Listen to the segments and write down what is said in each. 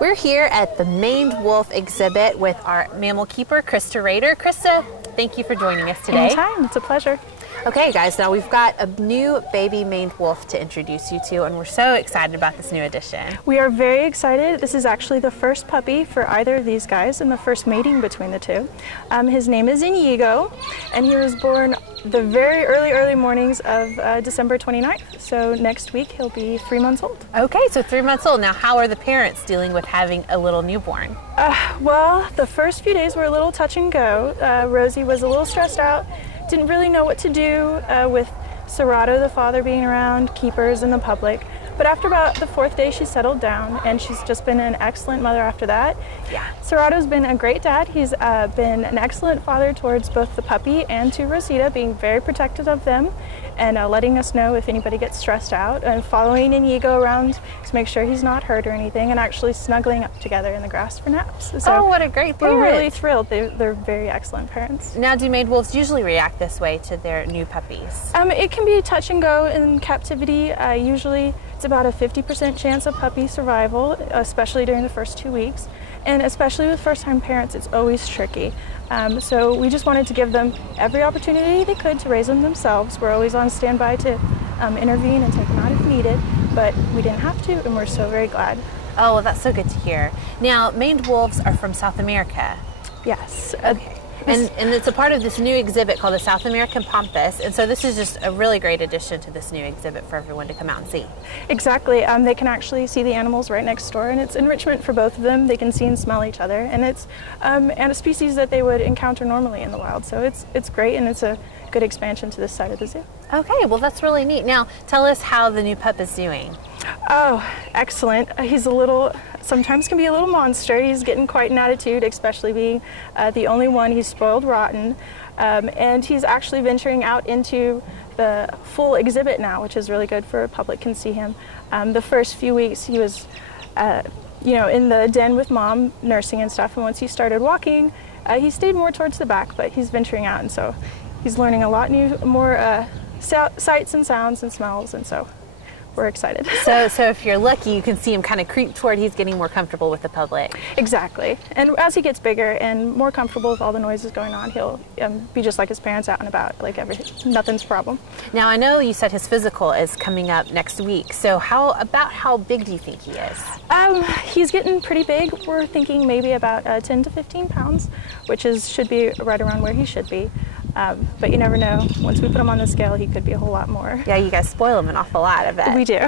We're here at the maned wolf exhibit with our mammal keeper, Krista Rader. Krista, thank you for joining us today. Anytime, it's a pleasure. Okay guys, now we've got a new baby maned wolf to introduce you to, and we're so excited about this new addition. We are very excited. This is actually the first puppy for either of these guys and the first mating between the two. His name is Inigo, and he was born the very early mornings of December 29th. So next week he'll be 3 months old. Okay, so 3 months old. Now how are the parents dealing with having a little newborn? Well, the first few days were a little touch and go. Rosie was a little stressed out. Didn't really know what to do with Serato, the father, being around, keepers, and the public. But after about the 4th day, she settled down, and she's just been an excellent mother after that. Yeah. Serato's been a great dad. He's been an excellent father towards both the puppy and to Rosita, being very protective of them and letting us know if anybody gets stressed out, and following Inigo around to make sure he's not hurt or anything, and actually snuggling up together in the grass for naps. So oh, what a great parent. We're really thrilled. They're very excellent parents. Now, do maned wolves usually react this way to their new puppies? It can be touch and go in captivity. Usually it's about a 50% chance of puppy survival, especially during the first 2 weeks. And especially with first-time parents, it's always tricky. So we just wanted to give them every opportunity they could to raise them themselves. We're always on standby to intervene and take them out if needed, but we didn't have to, and we're so very glad. Oh, well, that's so good to hear. Now, maned wolves are from South America. Yes. Okay. And it's a part of this new exhibit called the South American Pampas, and so this is just a really great addition to this new exhibit for everyone to come out and see. Exactly. They can actually see the animals right next door, and it's enrichment for both of them. They can see and smell each other, and it's and a species that they would encounter normally in the wild. So it's great, and it's a good expansion to this side of the zoo. Okay, well, that's really neat. Now, tell us how the new pup is doing. Oh, excellent. He's sometimes can be a little monster. He's getting quite an attitude, especially being the only one. He's spoiled rotten. And he's actually venturing out into the full exhibit now, which is really good for the public can see him. The first few weeks he was, in the den with mom, nursing and stuff. And once he started walking, he stayed more towards the back, but he's venturing out. And so he's learning a lot more sights and sounds and smells, and so we're excited. So if you're lucky, you can see him kind of creep toward, he's getting more comfortable with the public. Exactly. And as he gets bigger and more comfortable with all the noises going on, he'll be just like his parents, out and about, like nothing's a problem. Now, I know you said his physical is coming up next week, so how big do you think he is? He's getting pretty big. We're thinking maybe about 10 to 15 pounds, which should be right around where he should be. But you never know. Once we put him on the scale, he could be a whole lot more. Yeah, you guys spoil him an awful lot, I bet. We do.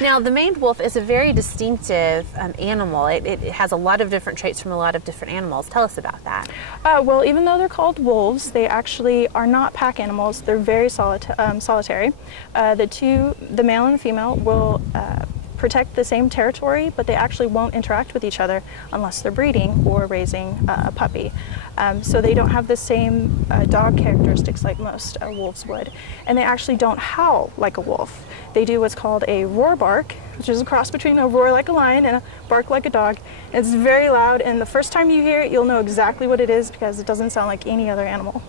Now, the maned wolf is a very distinctive animal. It has a lot of different traits from a lot of different animals. Tell us about that. Well, even though they're called wolves, they actually are not pack animals. They're very solitary. The male and the female will protect the same territory, but they actually won't interact with each other unless they're breeding or raising a puppy. So they don't have the same dog characteristics like most wolves would. And they actually don't howl like a wolf. They do what's called a roar bark, which is a cross between a roar like a lion and a bark like a dog. It's very loud, and the first time you hear it, you'll know exactly what it is because it doesn't sound like any other animal.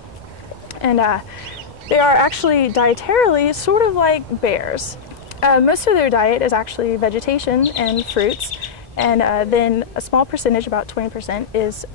And they are actually dietarily sort of like bears. Most of their diet is actually vegetation and fruits, and then a small percentage, about 20%, is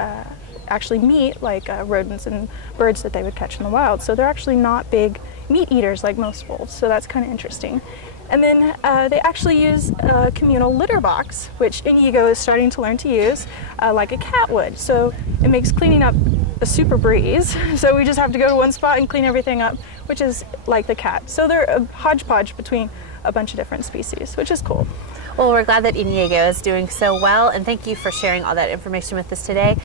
actually meat, like rodents and birds that they would catch in the wild. So they're actually not big meat eaters like most wolves, so that's kind of interesting. And then they actually use a communal litter box, which Inigo is starting to learn to use, like a cat would. So it makes cleaning up a super breeze. So we just have to go to one spot and clean everything up, which is like the cat. So they're a hodgepodge between a bunch of different species, which is cool. Well, we're glad that Inigo is doing so well, and thank you for sharing all that information with us today.